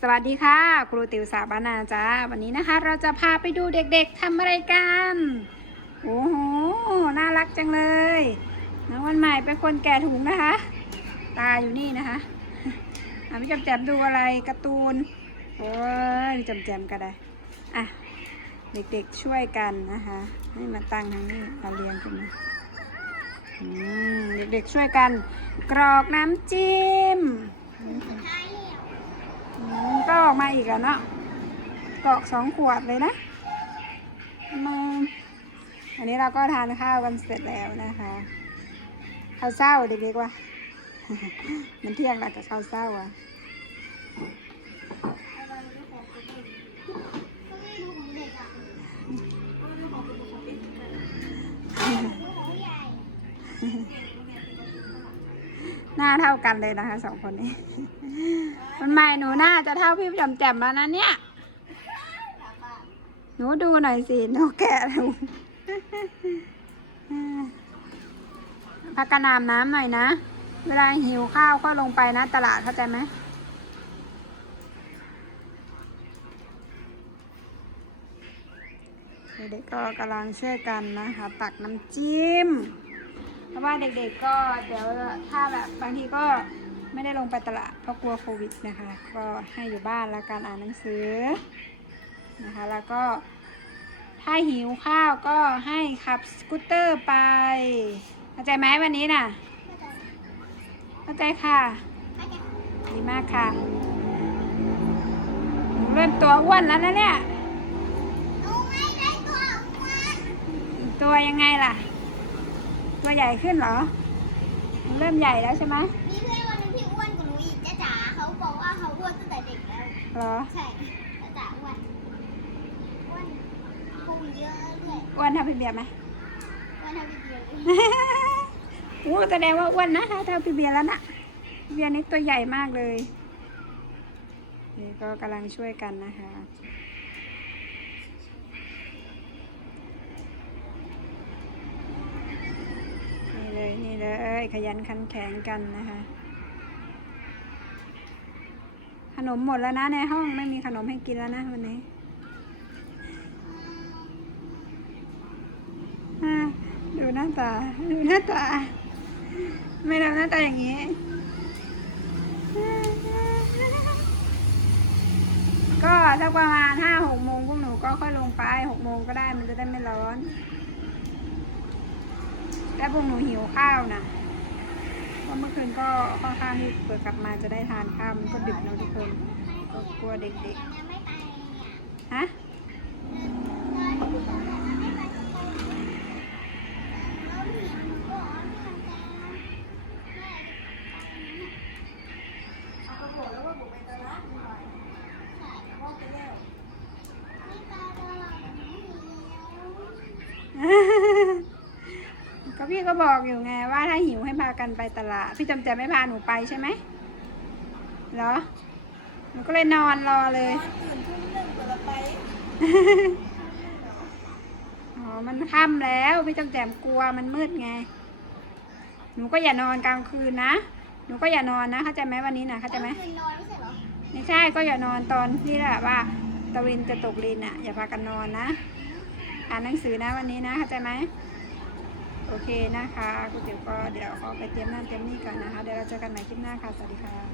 สวัสดีค่ะ ครูติวสาบานาจ้าวันนี้นะคะ เราจะพาไปดูเด็กๆทำอะไรกันโอ้โหน่ารักจังเลยน้องวันใหม่เป็นคนแก่ถุงนะคะ ตาอยู่นี่นะคะอะพี่จำแจมดูอะไรการ์ตูนโอ้ยจำแจมก็ได้อะเด็กๆช่วยกันนะคะให้มาตั้งทางนี้มาเรียงกันนะเด็กๆช่วยกัน กรอกน้ำจิ้มอ มก็ออกมาอีกแล้วเนาะกรอกสองขวดเลยนะมาอันนี้เราก็ทานข้าวกันเสร็จแล้วนะคะข้าวเศร้าเด็กๆว่ะมันเที่ยงแล้วกับข้าวเศร้าอะ หน้าเท่ากันเลยนะคะสองคนนี้มันใหม่หนูหน้าจะเท่าพี่จำแจ่มแล้วนะเนี่ย หนูดูหน่อยสิหนูแกะหนูพักกระนามน้ำหน่อยนะ เวลาหิวข้าวก็ลงไปนะตลาดเข้าใจไหมเด็กก็กำลังช่วยกันนะคะ ตักน้ำจิ้ม ราะว่าเด็กๆก็เดี๋ยวถ้าแบบบางทีก็ไม่ได้ลงไปตลาดเพราะกลัวโควิดนะคะ ก็ให้อยู่บ้านแล้วการอ่านหนังสือนะคะ แล้วก็ถ้าหิวข้าวก็ให้ขับสกูตเตอร์ไปเข้าใจไหมวันนี้น่ะเข้าใจค่ะดีมากค่ะหนูเริ่มตัวอ้วนแล้วนะเนี่ยตัวยังไงล่ะ ตัวใหญ่ขึ้นเหรอหนูเริ่มใหญ่แล้วใช่ไหมมีเพื่อนคนหนึงที่อ้วนกว่าหนูอีกจ้าจ๋าเขาบอกว่าเขาอ้วนตั้งแต่เด็กแล้ว เหรอ ใช่จ้าจ๋าอ้วน อ้วนพุงเยอะด้วยอ้วนเท่าพี่เบียร์ไหมอ้วนเท่าพี่เบียร์เลยโอ้แสดงว่าอ้วนนะเท่าเท่าพี่เบียร์แล้วนะพี่เบียร์นี่ตัวใหญ่มากเลยนี่ก็กำลังช่วยกันนะคะ นี่เลยขยันขันแข็งกันนะคะ ขนมหมดแล้วนะในห้องไม่มีขนมให้กินแล้วนะวันนี้ดูหน้าตา ดูหน้าตา ไม่ทำหน้าตาอย่างนี้ ก็สักประมาณห้าหกโมงพวกหนูก็ค่อยลงไปหกโมงก็ได้มันจะได้ไม่ร้อน แล้วพวกหนูหิวข้าวนะเพราะเมื่อคืนก็ค่อนข้างที่เปิดกลับมาจะได้ทานข้าวมันก็ดึกนะทุกคนก็กลัวเด็กๆฮะ พี่ก็บอกอยู่ไงว่าถ้าหิวให้พากันไปตลาด พี่จำใจไม่พาหนูไปใช่ไหมเหรอหนูก็เลยนอนรอเลย ตื่นทุ่มหนึ่งเปิดไปอ๋อ มันค่ำแล้วพี่จำแจมกลัวมันมืดไง หนูก็อย่านอนกลางคืนนะ หนูก็อย่านอนนะเข้าใจไหมวันนี้นะเข้าใจไหมคืนนอนไม่ใช่เหรอไม่ใช่ก็อย่านอนตอนที่แบบว่าตะวินจะตกลินอะ อย่าพากันนอนนะ อ่านหนังสือนะวันนี้นะเข้าใจไหม โอเคนะคะกูเตี๋ยวก็เดี๋ยวขอไปเตรียมนั่นเตรียมนี่ก่อนนะคะ เดี๋ยวเราเจอกันใหม่คลิปหน้าค่ะ สวัสดีค่ะ